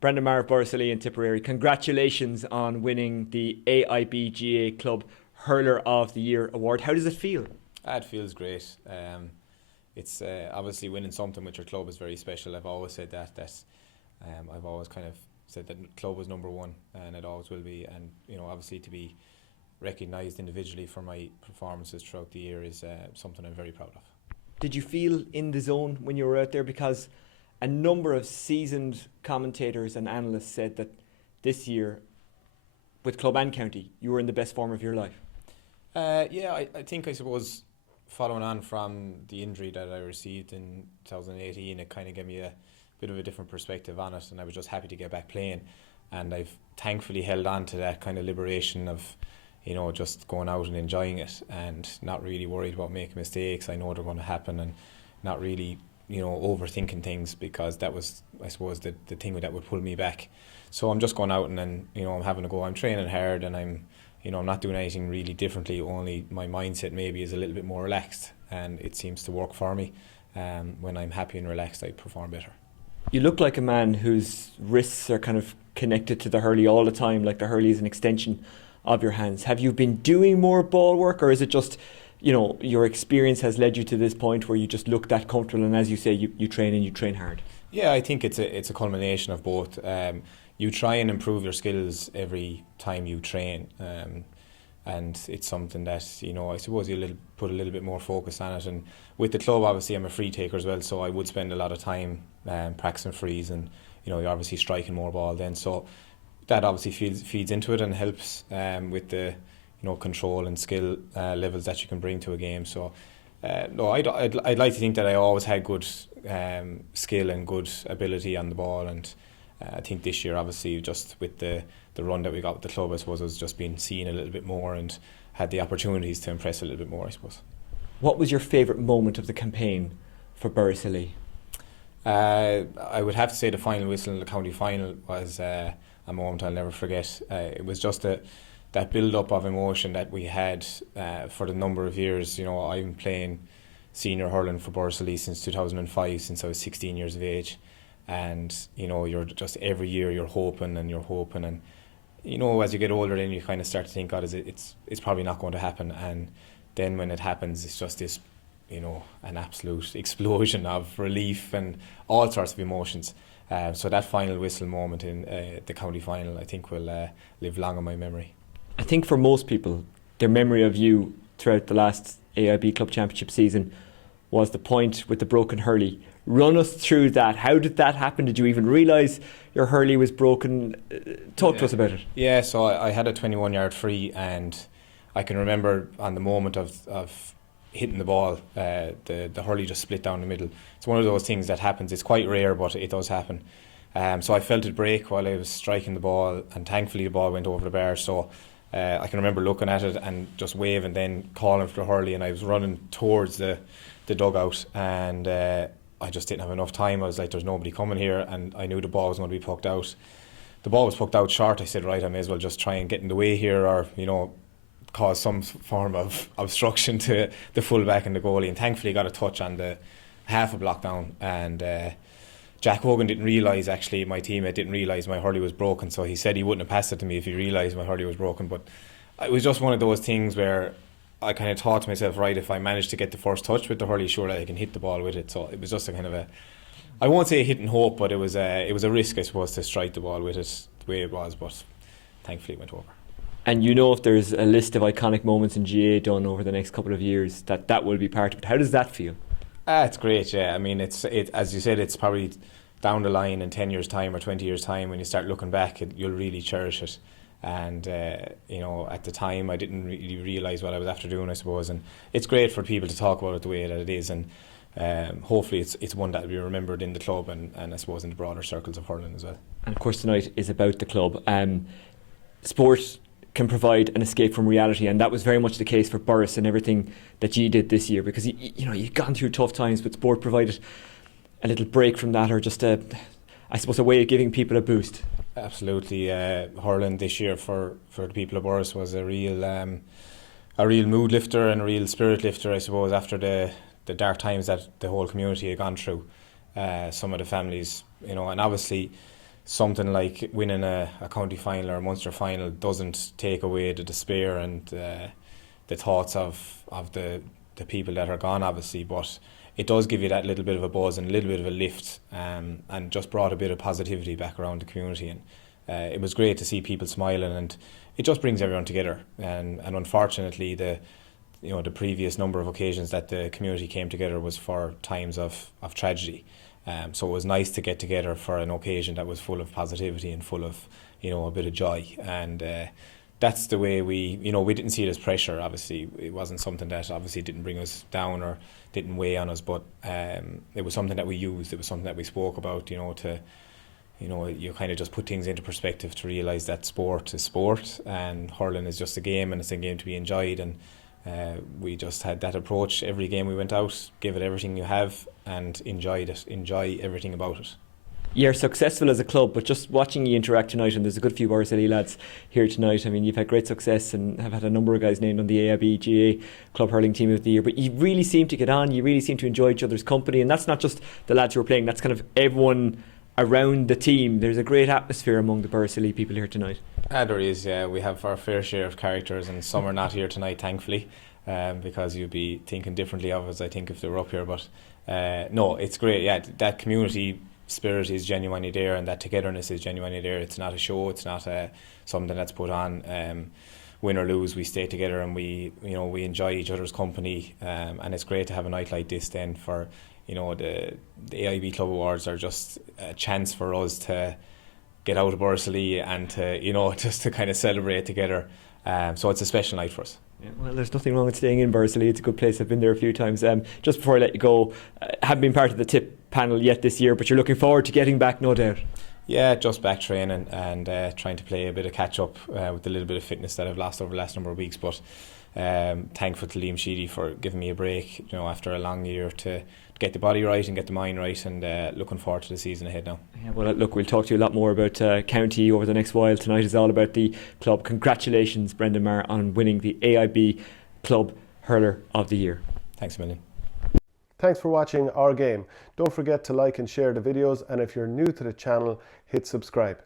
Brendan Maher of Borris-Ileigh in Tipperary, congratulations on winning the AIB GAA Club Hurler of the Year award. How does it feel? It feels great. It's obviously winning something with your club is very special. I've always said that. I've always kind of said that club was number one, and it always will be. And obviously to be recognised individually for my performances throughout the year is something I'm very proud of. Did you feel in the zone when you were out there? Because a number of seasoned commentators and analysts said that this year, with club and county, you were in the best form of your life. I think, I suppose, following on from the injury that I received in 2018, it kind of gave me a bit of a different perspective on it, and I was just happy to get back playing. And I've thankfully held on to that kind of liberation of, just going out and enjoying it and not really worried about making mistakes. I know they're going to happen, and not really overthinking things, because that was, I suppose, the thing that would pull me back. So I'm just going out and then, I'm having a go. I'm training hard, and I'm not doing anything really differently, only my mindset maybe is a little bit more relaxed, and it seems to work for me. When I'm happy and relaxed, I perform better. You look like a man whose wrists are kind of connected to the hurley all the time, like the hurley is an extension of your hands. Have you been doing more ball work, or is it just your experience has led you to this point where you just look that comfortable, and as you say, you train and you train hard? Yeah, I think it's a culmination of both. You try and improve your skills every time you train, and it's something that I suppose you put a little bit more focus on it. And with the club, obviously, I'm a free taker as well, so I would spend a lot of time practicing frees, and you're obviously striking more ball then. So that obviously feeds into it and helps with the control and skill levels that you can bring to a game. So no, I'd like to think that I always had good skill and good ability on the ball, and I think this year, obviously, just with the run that we got with the club, I suppose I was just being seen a little bit more and had the opportunities to impress a little bit more, I suppose. What was your favourite moment of the campaign for Borris-Ileigh? I would have to say the final whistle in the county final was a moment I'll never forget. It was just that build-up of emotion that we had for the number of years. I've been playing senior hurling for Borris-Ileigh since 2005, since I was 16 years of age. And you're just every year you're hoping, and as you get older, then you kind of start to think, God, it's probably not going to happen. And then when it happens, it's just this an absolute explosion of relief and all sorts of emotions. So that final whistle moment in the county final, I think, will live long in my memory. I think for most people, their memory of you throughout the last AIB Club Championship season was the point with the broken hurley. Run us through that. How did that happen? Did you even realise your hurley was broken? Talk to us about it. Yeah, so I had a 21-yard free, and I can remember on the moment of hitting the ball, the hurley just split down the middle. It's one of those things that happens. It's quite rare, but it does happen. So I felt it break while I was striking the ball, and thankfully the ball went over the bar. So I can remember looking at it and just waving, then calling for the hurley, and I was running towards the dugout, and I just didn't have enough time. I was like, there's nobody coming here, and I knew the ball was going to be pucked out. The ball was pucked out short. I said, right, I may as well just try and get in the way here, or cause some form of obstruction to the fullback and the goalie. And thankfully got a touch on the half a block down, and Jack Hogan didn't realise, actually my teammate didn't realise my hurley was broken, so he said he wouldn't have passed it to me if he realised my hurley was broken. But it was just one of those things where I kind of thought to myself, right, if I manage to get the first touch with the hurley, surely I can hit the ball with it. So it was just a kind of I won't say a hit and hope, but it was a risk, I suppose, to strike the ball with it the way it was, but thankfully it went over. And if there's a list of iconic moments in GA done over the next couple of years, that will be part of it. How does that feel? It's great, yeah. I mean, it's as you said, it's probably down the line in 10 years' time or 20 years' time, when you start looking back, you'll really cherish it. And at the time I didn't really realise what I was after doing, I suppose, and it's great for people to talk about it the way that it is, and hopefully it's one that will be remembered in the club, and I suppose in the broader circles of hurling as well. And of course tonight is about the club. Sport can provide an escape from reality, and that was very much the case for Borris and everything that you did this year, because you've gone through tough times, but sport provided a little break from that, or just a way of giving people a boost. Absolutely. Hurling this year for the people of Borris was a real mood lifter and a real spirit lifter, I suppose, after the dark times that the whole community had gone through. Some of the families, and obviously something like winning a county final or a Munster final doesn't take away the despair and the thoughts of the people that are gone, obviously, but it does give you that little bit of a buzz and a little bit of a lift, and just brought a bit of positivity back around the community. And it was great to see people smiling, and it just brings everyone together. And unfortunately, the previous number of occasions that the community came together was for times of tragedy. So it was nice to get together for an occasion that was full of positivity and full of, a bit of joy. And that's the way we didn't see it as pressure. Obviously, it wasn't something that obviously didn't bring us down or didn't weigh on us, but it was something that we used. It was something that we spoke about, you kind of just put things into perspective to realise that sport is sport and hurling is just a game, and it's a game to be enjoyed. And we just had that approach every game we went out: give it everything you have and enjoy everything about it. You're successful as a club, but just watching you interact tonight, and there's a good few Borris-Ileigh lads here tonight. I mean, you've had great success and have had a number of guys named on the AIB GAA Club Hurling Team of the Year, but you really seem to get on, you really seem to enjoy each other's company, and that's not just the lads who are playing, that's kind of everyone around the team. There's a great atmosphere among the Borris-Ileigh people here tonight. There is, yeah. We have our fair share of characters, and some are not here tonight, thankfully, because you'd be thinking differently of us, I think, if they were up here. But no, it's great. Yeah, that community spirit is genuinely there, and that togetherness is genuinely there. It's not a show. It's not something that's put on. Win or lose, we stay together, and we enjoy each other's company. And it's great to have a night like this. Then for the AIB Club Awards are just a chance for us to get out of Borris-Ileigh and to just to kind of celebrate together. So it's a special night for us. Yeah, well, there's nothing wrong with staying in Borris-Ileigh. It's a good place. I've been there a few times. Just before I let you go, haven't been part of the tip panel yet this year, but you're looking forward to getting back, no doubt. Yeah, just back training and trying to play a bit of catch up with the little bit of fitness that I've lost over the last number of weeks. But thankful to Liam Sheedy for giving me a break, after a long year, to get the body right and get the mind right, and looking forward to the season ahead now. Yeah, well, look, we'll talk to you a lot more about County over the next while. Tonight is all about the club. Congratulations, Brendan Maher, on winning the AIB Club Hurler of the Year. Thanks a million. Thanks for watching our game. Don't forget to like and share the videos, and if you're new to the channel, hit subscribe.